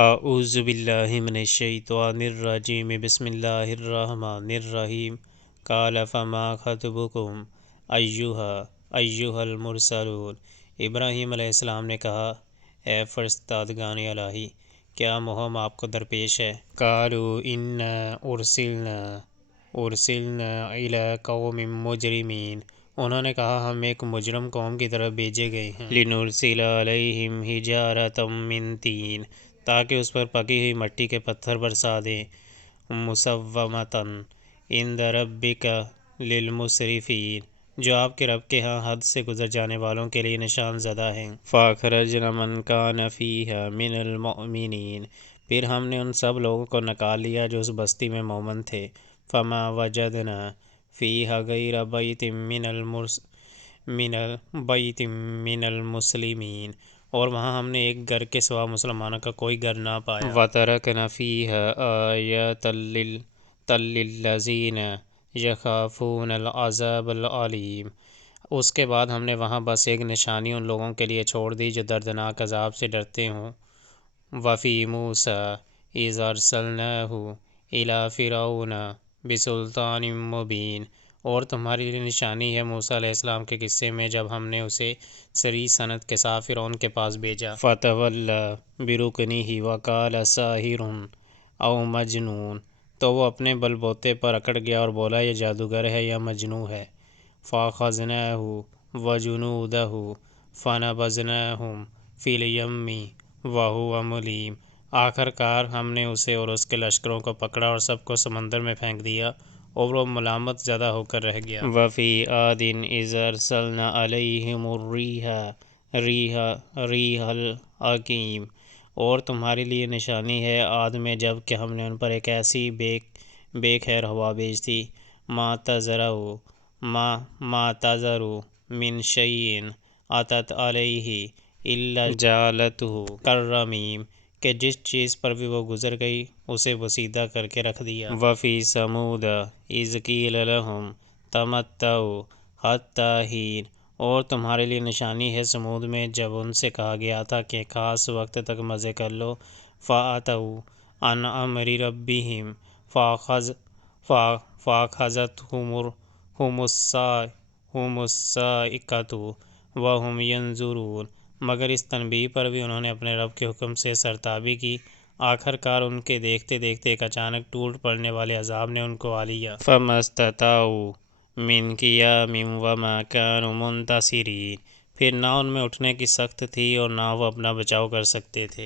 اعوذ باللہ من الشیطان الرجیم بسم اللہ الرحمن الرحیم قال فما خطبکم ایہا المرسلون۔ ابراہیم علیہ السلام نے کہا، اے فرستادگان الہی، کیا مہم آپ کو درپیش ہے؟ قالوا انا ارسلنا الی قوم مجرمین۔ انہوں نے کہا، ہم ایک مجرم قوم کی طرف بھیجے گئے ہیں۔ لنرسل علیہم حجارۃ من طین، تاکہ اس پر پکی ہوئی مٹی کے پتھر برسا دیں۔ مسومۃ عند ربک للمسرفین، جو آپ کے رب کے ہاں حد سے گزر جانے والوں کے لیے نشان زدہ ہیں۔ فاخرجنا من کان فیہا من المؤمنین، پھر ہم نے ان سب لوگوں کو نکال لیا جو اس بستی میں مومن تھے۔ فما وجدنا فیہا غیر بیت من المسلمین، اور وہاں ہم نے ایک گھر کے سوا مسلمانوں کا کوئی گھر نہ پایا۔ وَتَرَكْنَا فِيهَا آیَةً لِلَّذِينَ يَخَافُونَ الْعَذَابَ الْأَلِيمَ، اس کے بعد ہم نے وہاں بس ایک نشانی ان لوگوں کے لیے چھوڑ دی جو دردناک عذاب سے ڈرتے ہوں۔ وَفِي مُوسَىٰ إِذْ أَرْسَلْنَاهُ إِلَىٰ فِرْعَوْنَ بِسُلْطَانٍ مُّبِينٍ، اور تمہاری لیے نشانی ہے موسیٰ علیہ السلام کے قصے میں جب ہم نے اسے صریح صنعت کے ساتھ فرعون کے پاس بھیجا۔ فَتَوَلَّىٰ بِرُكْنِهِ وَقَالَ سَاحِرٌ أَوْ مَجْنُونٌ، تو وہ اپنے بل بوتے پر اکڑ گیا اور بولا، یہ جادوگر ہے یا مجنوں ہے۔ فَأَخَذْنَاهُ وَجُنُودَهُ فَنَبَذْنَاهُمْ فِي الْيَمِّ وَهُوَ مُلِيمٌ، آخر کار ہم نے اسے اور اس کے لشکروں کو پکڑا اور سب کو سمندر میں پھینک دیا اور وہ ملامت زدہ ہو کر رہ گیا۔ وَفِي عَادٍ إِذْ أَرْسَلْنَا عَلَيْهِمُ الرِّيحَ الْعَقِيمَ، اور تمہارے لیے نشانی ہے عاد میں جب کہ ہم نے ان پر ایک ایسی بے خیر ہوا بھیج دی۔ مَا تَذَرُ مِن شَيْءٍ أَتَتْ عَلَيْهِ إِلَّا جَعَلَتْهُ كَالرَّمِيمِ، کہ جس چیز پر بھی وہ گزر گئی اسے بوسیدہ کر کے رکھ دیا۔ وَفِي ثَمُودَ إِذْ قِیلَ لَهُمْ تَمَتَّعُوا حَتَّىٰ حِینٍ، اور تمہارے لیے نشانی ہے سمود میں جب ان سے کہا گیا تھا کہ ایک خاص وقت تک مزے کر لو۔ فَعَتَوْا عَنْ أَمْرِ رَبِّهِمْ فَأَخَذَتْهُمُ الصَّاعِقَةُ وَهُمْ يَنظُرُونَ، مگر اس تنبیہ پر بھی انہوں نے اپنے رب کے حکم سے سرتابی کی، آخر کار ان کے دیکھتے دیکھتے ایک اچانک ٹوٹ پڑنے والے عذاب نے ان کو آ لیا۔ فَمَا اسْتَطَاعُوا مِن قِیَامٍ وَمَا كَانُوا مُنتَصِرِینَ، پھر نہ ان میں اٹھنے کی سخت تھی اور نہ وہ اپنا بچاؤ کر سکتے تھے۔